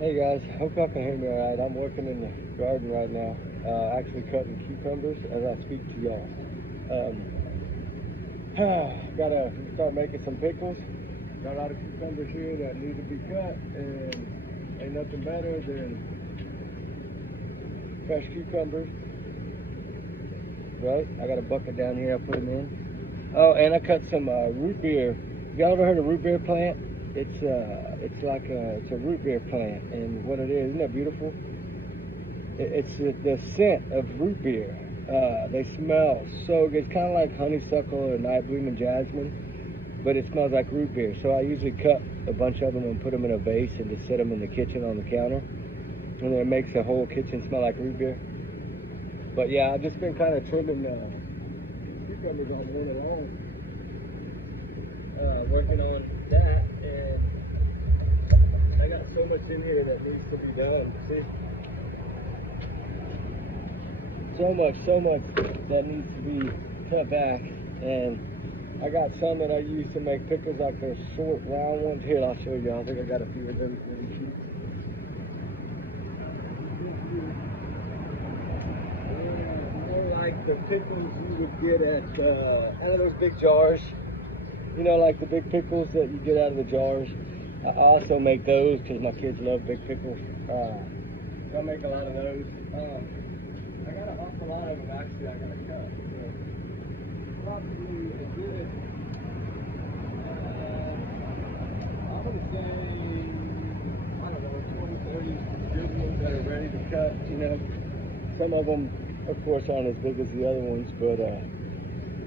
Hey guys, hope y'all can hear me all right. I'm working in the garden right now, actually cutting cucumbers as I speak to y'all. Gotta start making some pickles. Got a lot of cucumbers here that need to be cut, and ain't nothing better than fresh cucumbers, right? I got a bucket down here, I put them in. Oh, and I cut some root beer. Y'all ever heard of root beer plant? It's a root beer plant, and what it is, isn't that beautiful? It's the scent of root beer. They smell so good. It's kind of like honeysuckle or night blooming jasmine, but it smells like root beer. So I usually cut a bunch of them and put them in a vase and just set them in the kitchen on the counter, and then it makes the whole kitchen smell like root beer. But yeah, I've just been kind of trimming cucumbers on one alone, working on that, and I got so much in here that needs to be done. See? So much that needs to be cut back, and I got some that I use to make pickles, like those short round ones. Here, I'll show you. I think I got a few of them. More like the pickles you would get at out of those big jars. You know, like the big pickles that you get out of the jars. I also make those because my kids love big pickles. I make a lot of those. I got an awful lot of them actually. I got to cut. So probably a good. I'm gonna say I don't know 20, 30 good ones that are ready to cut. You know, some of them, of course, aren't as big as the other ones, but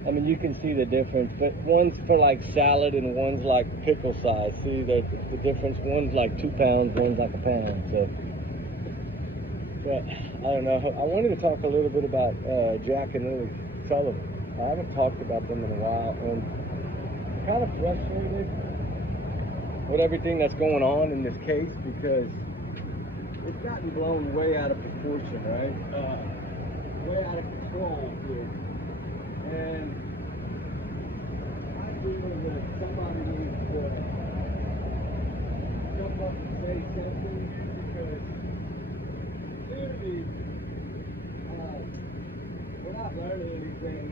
I mean, you can see the difference. But one's for like salad and one's like pickle size. See the difference? One's like 2 pounds, one's like a pound. So. But I don't know. I wanted to talk a little bit about Jack and Lily Sullivan. I haven't talked about them in a while, and I'm kind of frustrated with everything that's going on in this case because it's gotten blown way out of proportion, right? Way out of control here. And I feel that somebody needs to jump up and say something because clearly, we're not learning anything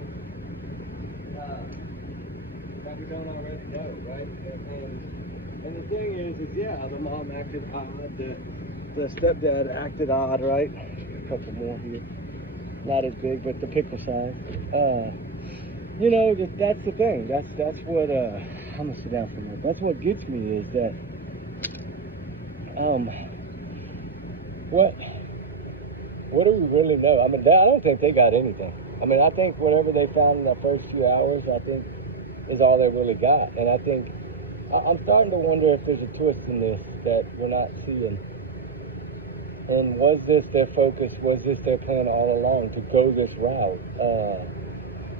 that we don't already know, right? And the thing is yeah, the mom acted odd, the stepdad acted odd, right? A couple more here, not as big, but the pickle size. You know, that's the thing. That's what I'm gonna sit down for a minute. That's what gets me is that what do we really know? I mean, I don't think they got anything. I mean, I think whatever they found in the first few hours, I think, is all they really got. And I think, I'm starting to wonder if there's a twist in this that we're not seeing. And was this their focus? Was this their plan all along to go this route?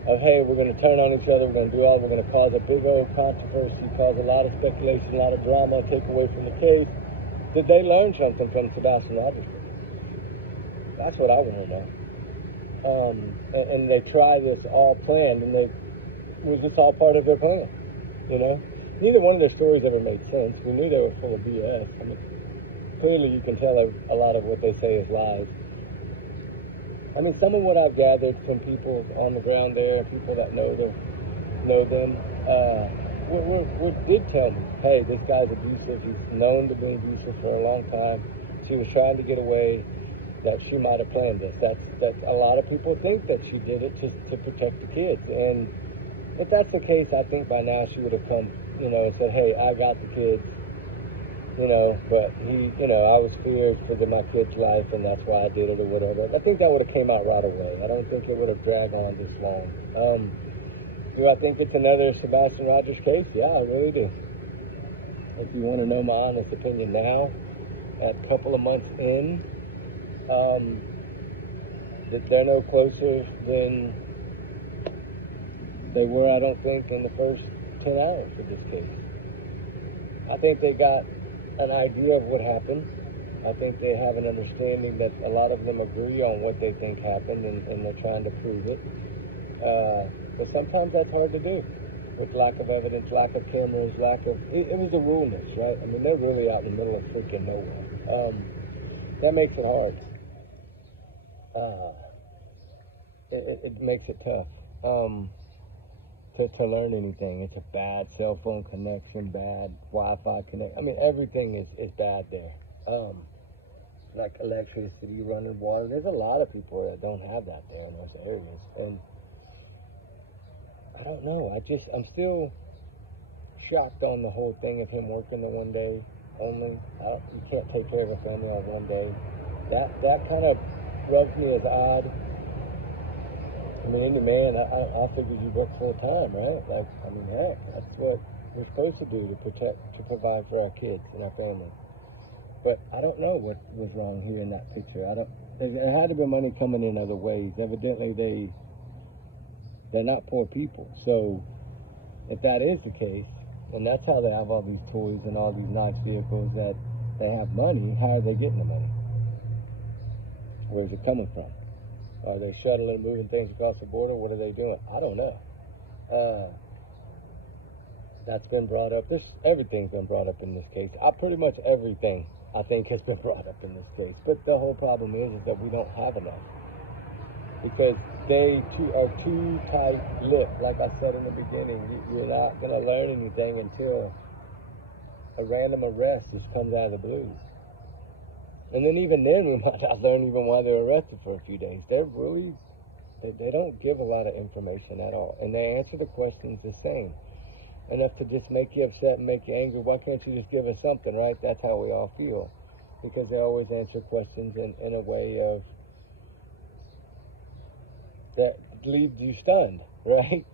Of, hey, we're going to turn on each other, we're going to do all, we're going to cause a big old controversy, cause a lot of speculation, a lot of drama, take away from the case. Did they learn something from Sebastian Rogers? That's what I want to know. And they try this all planned, and was this all part of their plan? You know, neither one of their stories ever made sense. We knew they were full of BS. I mean, clearly you can tell a lot of what they say is lies. I mean, some of what I've gathered from people on the ground there, people that know them, did tell me, hey, this guy's abusive. He's known to be abusive for a long time. She was trying to get away. That she might have planned this. That's a lot of people think that she did it just to protect the kids. And if that's the case, I think by now she would have come, you know, and said, hey, I got the kids, you know, but I was feared for my kid's life and that's why I did it or whatever. I think that would have came out right away. I don't think it would have dragged on this long. Do I think it's another Sebastian Rogers case? Yeah, I really do. If you want to know my honest opinion now, a couple of months in, that they're no closer than they were, I don't think, in the first 10 hours of this case. I think they got an idea of what happened. I think they have an understanding that a lot of them agree on what they think happened, and they're trying to prove it. But sometimes that's hard to do. with lack of evidence, lack of cameras, it was the wilderness, right? I mean, they're really out in the middle of freaking nowhere. That makes it hard. It makes it tough to learn anything. It's a bad cell phone connection, bad Wi-Fi connection. I mean, everything is bad there. Like electricity, running water. There's a lot of people that don't have that there in those areas. And I don't know. I'm still shocked on the whole thing of him working the one day only. You can't take care of a family on one day. That kind of rubs me as odd. I mean, any man, I figured you work full time, right? Like, I mean, heck, that's what we're supposed to do to provide for our kids and our family. But I don't know what was wrong here in that picture. There had to be money coming in other ways. Evidently, they're not poor people. So if that is the case, and that's how they have all these toys and all these nice vehicles, that they have money, how are they getting the money? Where's it coming from? Are they shuttling and moving things across the border? What are they doing? I don't know. That's been brought up. Everything's been brought up in this case. Pretty much everything, I think, has been brought up in this case. But the whole problem is that we don't have enough. Because they are too tight-lipped. Like I said in the beginning, you're not going to learn anything until a random arrest just comes out of the blue. And then even then, we might not learn even why they were arrested for a few days. They don't give a lot of information at all. And they answer the questions the same. Enough to just make you upset and make you angry. Why can't you just give us something, right? That's how we all feel. Because they always answer questions in a way of that leaves you stunned, right?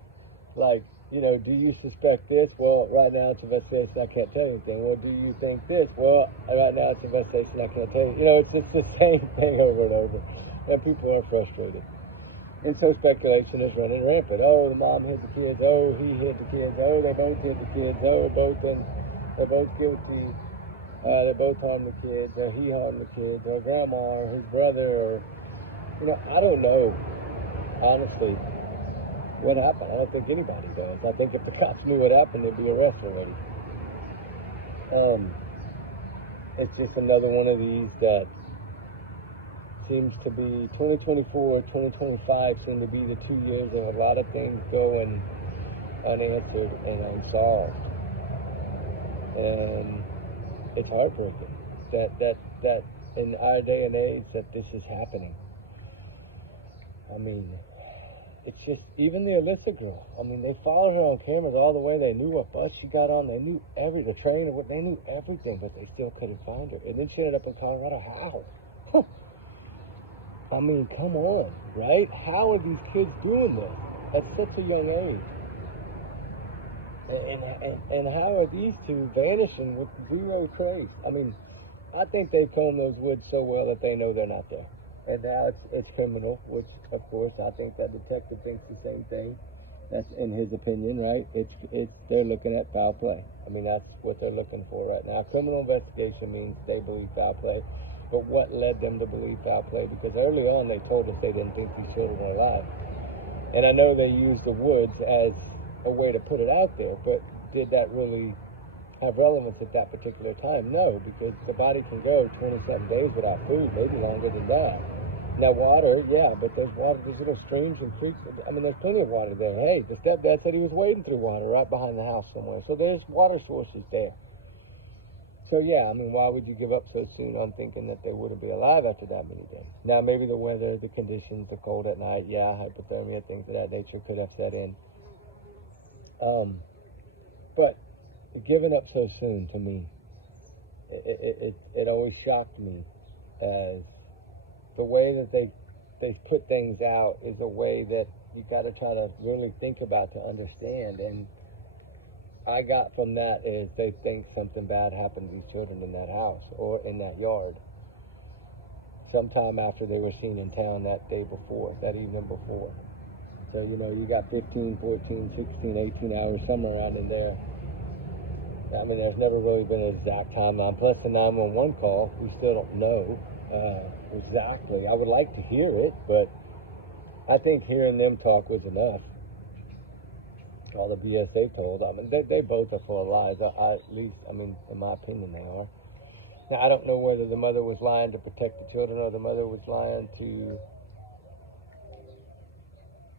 Like, do you suspect this? Well, right now it's investigation, I can't tell you anything. Well, do you think this? Well, right now it's investigation, I can't tell you. It's just the same thing over and over. And people are frustrated. And so speculation is running rampant. Oh, the mom hid the kids. Oh, he hid the kids. Oh, they both hid the kids. Oh, they're both guilty. They both harmed the kids. Or he harmed the kids. Or grandma, or his brother. Or, I don't know, honestly, what happened. I don't think anybody does. I think if the cops knew what happened, they'd be arrested already. It's just another one of these that seems to be 2024, 2025 seem to be the 2 years of a lot of things going unanswered and unsolved. And it's heartbreaking that in our day and age that this is happening. I mean, it's just, even the Alyssa girl, I mean, they followed her on cameras all the way. They knew what bus she got on. They knew the train, they knew everything, but they still couldn't find her. And then she ended up in Colorado. How? I mean, come on, right? How are these kids doing this at such a young age? And how are these two vanishing with zero trace? I mean, I think they've combed those woods so well that they know they're not there. And now it's criminal, which, of course, I think that detective thinks the same thing. That's in his opinion, right? They're looking at foul play. I mean, that's what they're looking for right now. Criminal investigation means they believe foul play. But what led them to believe foul play? Because early on they told us they didn't think these children were alive. And I know they used the woods as a way to put it out there, but did that really have relevance at that particular time? No, because the body can go 27 days without food, maybe longer than that. Now water, yeah, but there's little streams and creeks. I mean, there's plenty of water there. Hey, the stepdad said he was wading through water right behind the house somewhere. So there's water sources there. So, yeah, I mean, why would you give up so soon? I'm thinking that they wouldn't be alive after that many days. Now, maybe the weather, the conditions, the cold at night, yeah, hypothermia, things of that nature could have set in. But giving up so soon, to me, it always shocked me, as the way that they put things out is a way that you got to try to really think about to understand. And I got from that is they think something bad happened to these children in that house or in that yard sometime after they were seen in town that evening before. So, you got 15, 14, 16, 18 hours, somewhere around in there. I mean, there's never really been an exact timeline. Plus the 911 call, we still don't know exactly. I would like to hear it, but I think hearing them talk was enough. all the BS they told. I mean, they both are full of lies. At least, I mean, in my opinion, they are. Now, I don't know whether the mother was lying to protect the children or the mother was lying to,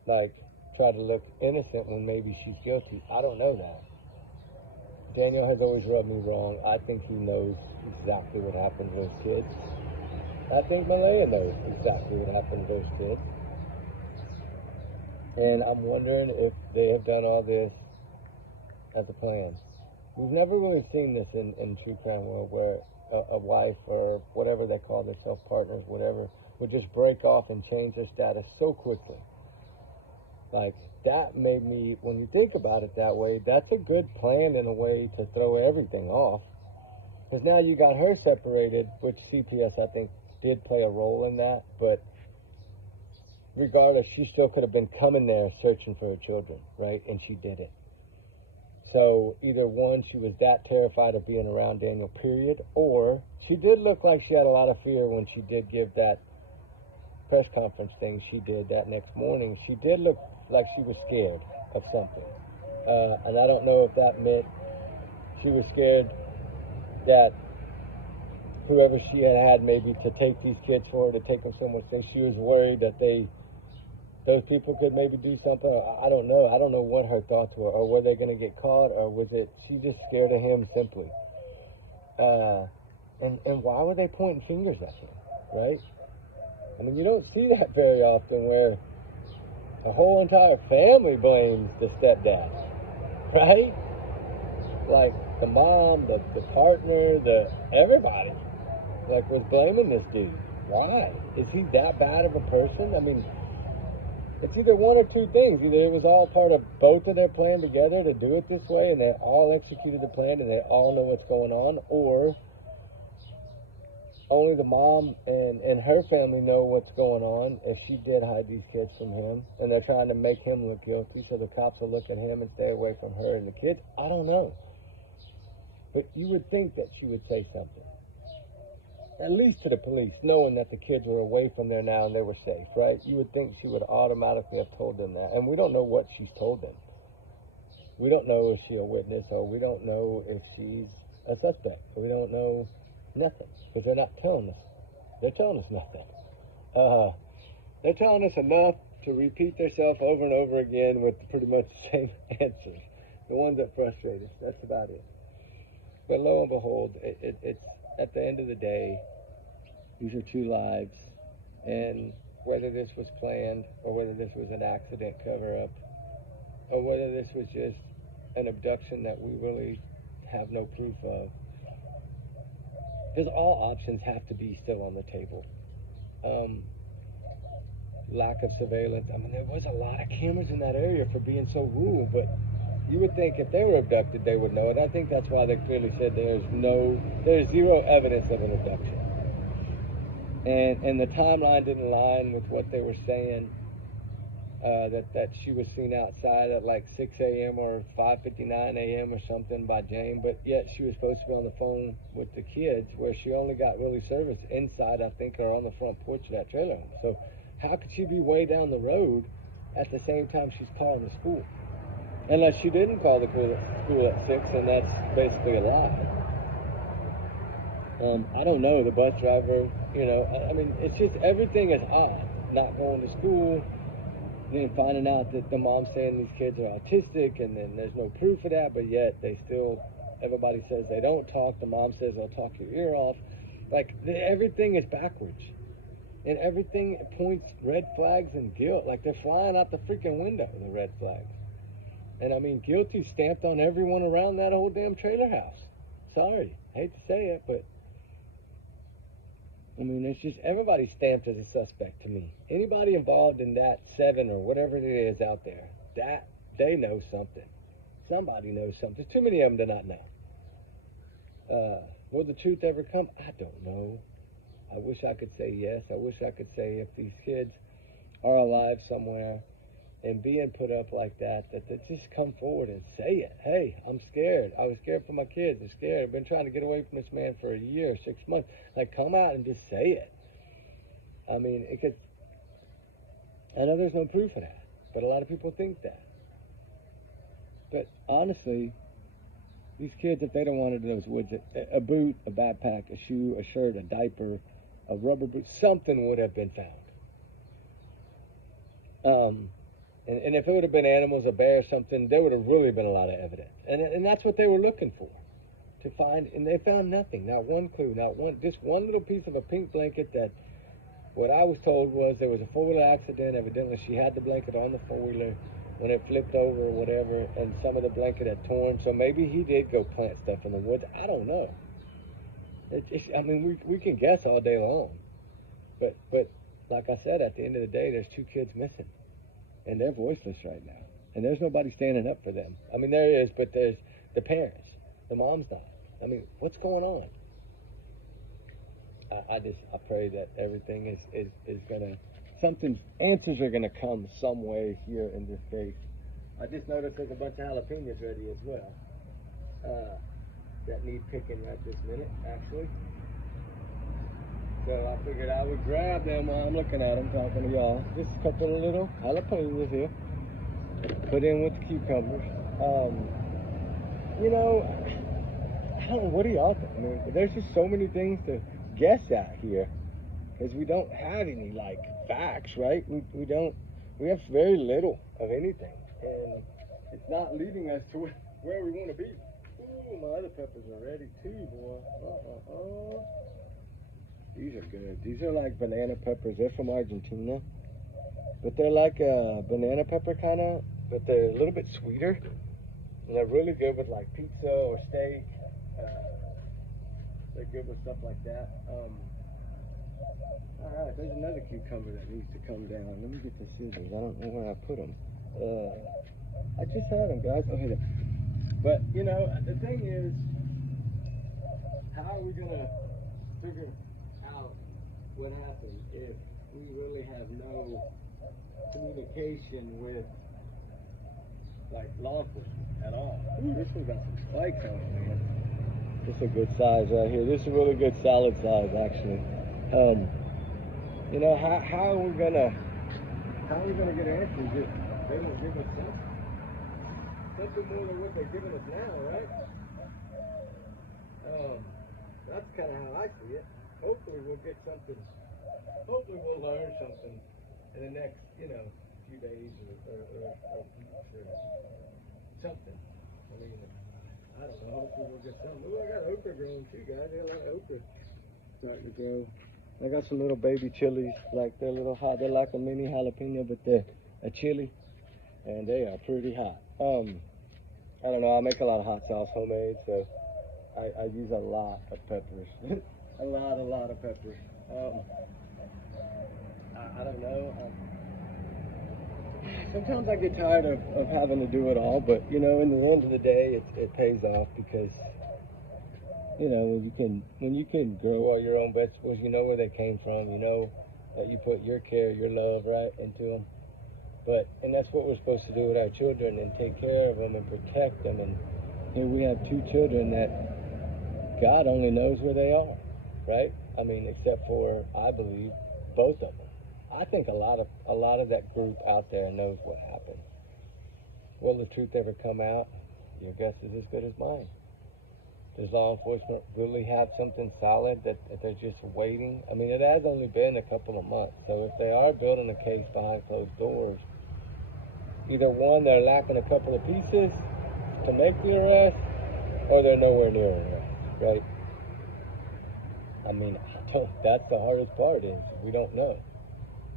like, try to look innocent when maybe she's guilty. I don't know that. Daniel has always rubbed me wrong. I think he knows exactly what happened to those kids. I think Malaya knows exactly what happened to those kids. And I'm wondering if they have done all this as a plan. We've never really seen this in true crime world where a wife or whatever they call themselves, partners, whatever, would just break off and change their status so quickly. Like, that made me, when you think about it that way, that's a good plan in a way to throw everything off. Because now you got her separated, which CPS, I think, did play a role in that. But regardless, she still could have been coming there searching for her children, right? And she did it. So either one, she was that terrified of being around Daniel, period, or she did look like she had a lot of fear when she did give that press conference thing she did that next morning. She did look like she was scared of something. And I don't know if that meant she was scared that whoever she had maybe to take these kids for her, to take them somewhere safe, she was worried that those people could maybe do something. I don't know. I don't know what her thoughts were, or were they going to get caught, or was it she just scared of him simply? And why were they pointing fingers at him, right? I mean, you don't see that very often where a whole entire family blames the stepdad, right? Like the mom, the partner, everybody, like, was blaming this dude. Why? Is he that bad of a person? I mean, it's either one or two things. Either it was all part of both of their plan together to do it this way, and they all executed the plan, and they all know what's going on, or only the mom and her family know what's going on if she did hide these kids from him, and they're trying to make him look guilty so the cops will look at him and stay away from her and the kids. I don't know. But you would think that she would say something, at least to the police, knowing that the kids were away from there now and they were safe, right? You would think she would automatically have told them that. And we don't know what she's told them. We don't know if she's a witness, or we don't know if she's a suspect. We don't know nothing, because they're not telling us. They're telling us nothing. They're telling us enough to repeat themselves over and over again with pretty much the same answers. The ones that frustrate us. That's about it. But lo and behold, it's at the end of the day, these are two lives, and whether this was planned, or whether this was an accident cover-up, or whether this was just an abduction that we really have no proof of, because all options have to be still on the table. Lack of surveillance. I mean, there was a lot of cameras in that area for being so rural, but you would think if they were abducted, they would know it. I think that's why they clearly said there's zero evidence of an abduction. And the timeline didn't line with what they were saying, that she was seen outside at like 6 a.m. or 5:59 a.m. or something by Jane, but yet she was supposed to be on the phone with the kids, where she only got really service inside, I think, or on the front porch of that trailer home. So how could she be way down the road at the same time she's calling the school? Unless she didn't call the school at 6, and that's basically a lie. I don't know, the bus driver, I mean, it's just, everything is odd. Not going to school, then finding out that the mom's saying these kids are autistic, and then there's no proof of that, but yet everybody says they don't talk. The mom says they'll talk your ear off. Like, everything is backwards. And everything points red flags and guilt. Like, they're flying out the freaking window, the red flags. And I mean, guilty stamped on everyone around that whole damn trailer house. Sorry, hate to say it, but I mean, it's just, everybody's stamped as a suspect to me. Anybody involved in that 7 or whatever it is out there, that they know something. Somebody knows something. There's too many of them to not know. Will the truth ever come? I don't know. I wish I could say yes. I wish I could say if these kids are alive somewhere and being put up like that they just come forward and say it. Hey, I'm scared. I was scared for my kids. I'm scared. I've been trying to get away from this man for a year, 6 months. Like, come out and just say it. I mean, I know there's no proof of that, but a lot of people think that. But honestly, these kids, if they'd have wanted those woods, a boot, a backpack, a shoe, a shirt, a diaper, a rubber boot, something would have been found. And if it would have been animals, a bear, something, there would have really been a lot of evidence. And that's what they were looking for, to find. And they found nothing, not one clue, not one, just one little piece of a pink blanket that, what I was told was there was a four-wheeler accident. Evidently, she had the blanket on the four-wheeler when it flipped over or whatever, and some of the blanket had torn. So maybe he did go plant stuff in the woods. I don't know. I mean, we can guess all day long. But like I said, at the end of the day, there's two kids missing. And they're voiceless right now. And there's nobody standing up for them. I mean, there is, but there's the parents. The mom's not. I mean, what's going on? I pray that everything is going to, answers are going to come some way here in this case. I just noticed there's a bunch of jalapenos ready as well. That need picking right this minute, actually. So I figured I would grab them while I'm looking at them, talking to y'all. Just a couple of little jalapenos here. Put in with the cucumbers. You know, I don't know, what do y'all think? I mean, there's just so many things to guess at here. Because we don't have any, like, facts, right? We have very little of anything. And it's not leading us to where we want to be. Ooh, my other peppers are ready too, boy. These are good. These are like banana peppers. They're from Argentina. But they're like a banana pepper kind of, but they're a little bit sweeter. And they're really good with like pizza or steak. They're good with stuff like that. Alright, there's another cucumber that needs to come down. Let me get the scissors. I don't know where I put them. I just had them, guys. Oh, here they are. But, you know, the thing is, how are we going to figure out what happened if we really have no communication with, like, law enforcement at all? Ooh, this one got some spikes on it, man. This is a good size right here. This is a really good solid size, actually. You know, how are we gonna get answers if they don't give us something more than what they're giving us now, right? That's kind of how I see it. Hopefully we'll get something. Hopefully we'll learn something in the next, you know, few days or weeks or something. I mean, I don't know. Hopefully we'll get something. Oh, I got okra growing too, guys. They like okra starting to grow. I got some little baby chilies, like they're a little hot. They're like a mini jalapeno, but they're a chili, and they are pretty hot. I don't know. I make a lot of hot sauce homemade, so I use a lot of peppers, a lot of peppers. I don't know. Sometimes I get tired of having to do it all, but you know, in the end of the day, it pays off because. You know, when you can grow all your own vegetables, you know where they came from. You know that you put your care, your love, right, into them. And that's what we're supposed to do with our children and take care of them and protect them. And here we have two children that God only knows where they are, right? I mean, except for, I believe, both of them. I think a lot of that group out there knows what happened. Will the truth ever come out? Your guess is as good as mine. Does law enforcement really have something solid that they're just waiting? I mean, it has only been a couple of months. So if they are building a case behind closed doors, either one, they're lacking a couple of pieces to make the arrest, or they're nowhere near an arrest, right? I mean, that's the hardest part is we don't know.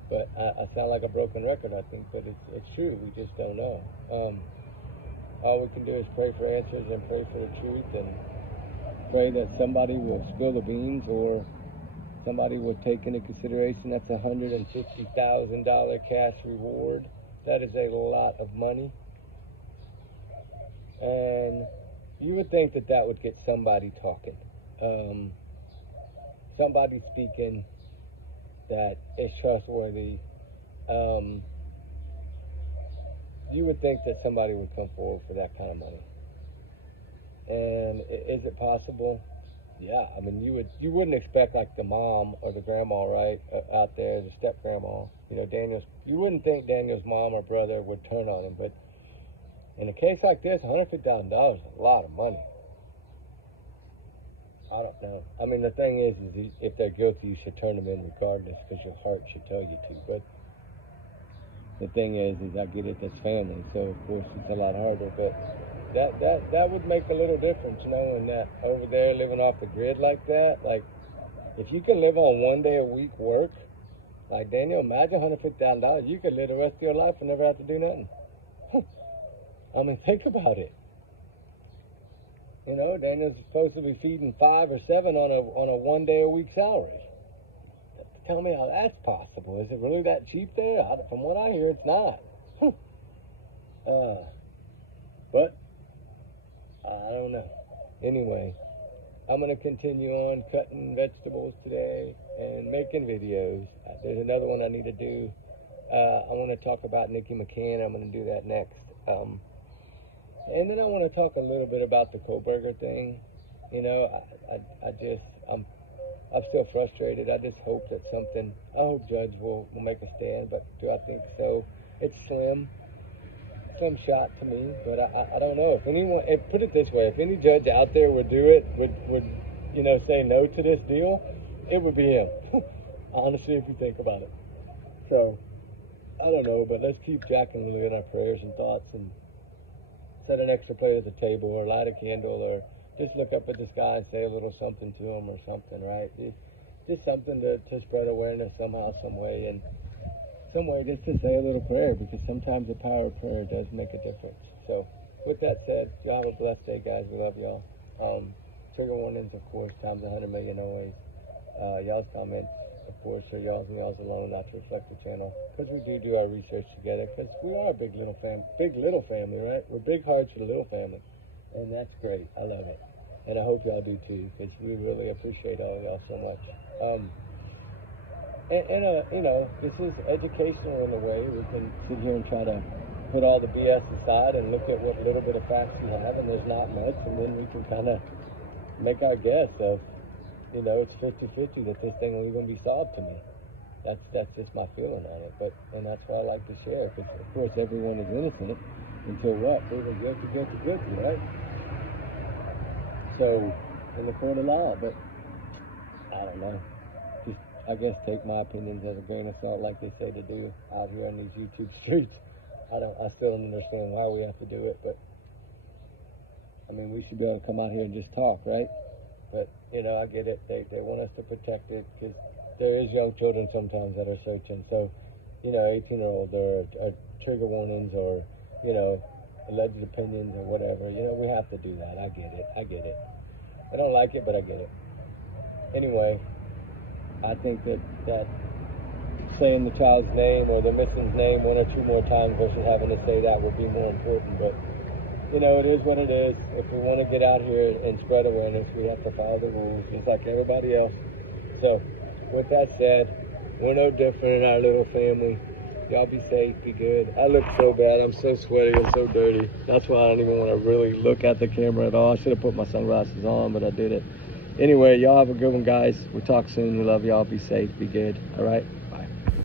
But I sound like a broken record, I think, but it's true. We just don't know. All we can do is pray for answers and pray for the truth and pray that somebody will spill the beans or somebody will take into consideration that's a $150,000 cash reward. That is a lot of money. And you would think that would get somebody talking. Somebody speaking that is trustworthy. You would think that somebody would come forward for that kind of money. And is it possible? Yeah, I mean, you wouldn't expect like the mom or the grandma, right, out there, the step grandma. You know, you wouldn't think Daniel's mom or brother would turn on him, but In a case like this, $150,000 is a lot of money. I don't know. I mean, the thing is if they're guilty, you should turn them in regardless, because your heart should tell you to. But the thing is I get it, that's family, so of course it's a lot harder. But that would make a little difference, knowing that over there living off the grid like that. Like, if you can live on 1 day a week work, like Daniel, imagine $150,000. You could live the rest of your life and never have to do nothing. I mean, think about it. You know, Daniel's supposed to be feeding 5 or 7 on a 1 day a week salary. Tell me how that's possible. Is it really that cheap there? From what I hear, it's not. But I don't know. Anyway, I'm going to continue on cutting vegetables today and making videos. There's another one I need to do. I want to talk about Nikki McCann. I'm going to do that next. And then I want to talk a little bit about the Kohlberger thing. You know, I'm still frustrated. I just hope that I hope Judge will make a stand, but do I think so? It's slim shot to me, but I don't know. Put it this way, if any judge out there would do it, would you know, say no to this deal, it would be him. Honestly, if you think about it. So, I don't know, but let's keep Jack and Lily in our prayers and thoughts, and set an extra plate at the table, or light a candle, or just look up at the sky and say a little something to them or something, right? Just something to spread awareness somehow, some way, and some way just to say a little prayer, because sometimes the power of prayer does make a difference. So, with that said, y'all have a blessed day, guys. We love y'all. Trigger warnings, of course, times 100 million always. Y'all's comments, of course, are y'all's and y'all's alone, not to reflect the channel, because we do our research together, because we are a big little family, right? We're big hearts with a little family, and that's great. I love it, and I hope y'all do too, because we really appreciate all of y'all so much. You know, this is educational in a way. We can sit here and try to put all the BS aside and look at what little bit of facts we have, and there's not much, and then we can kind of make our guess of, you know, it's 50-50 that this thing will even be solved to me. That's just my feeling on it. And that's why I like to share, because of course everyone is innocent until what? Proven guilty, right? So, in the court of law, but I don't know. Just, I guess, take my opinions as a grain of salt, like they say to do out here on these YouTube streets. I still don't understand why we have to do it, but I mean, we should be able to come out here and just talk, right? But, you know, I get it. They want us to protect it, because there is young children sometimes that are searching. So, you know, 18-year-olds or trigger warnings, or, you know, alleged opinions or whatever. You know, we have to do that. I get it. I don't like it, but I get it. Anyway, I think that saying the child's name or the missing's name 1 or 2 more times versus having to say that would be more important. But, you know, it is what it is. If we want to get out here and spread awareness, we have to follow the rules, just like everybody else. So, with that said, we're no different in our little family. Y'all be safe, be good. I look so bad. I'm so sweaty and so dirty. That's why I don't even want to really look at the camera at all. I should have put my sunglasses on, but I did it. Anyway, y'all have a good one, guys. We'll talk soon. We love y'all. Be safe, be good. All right?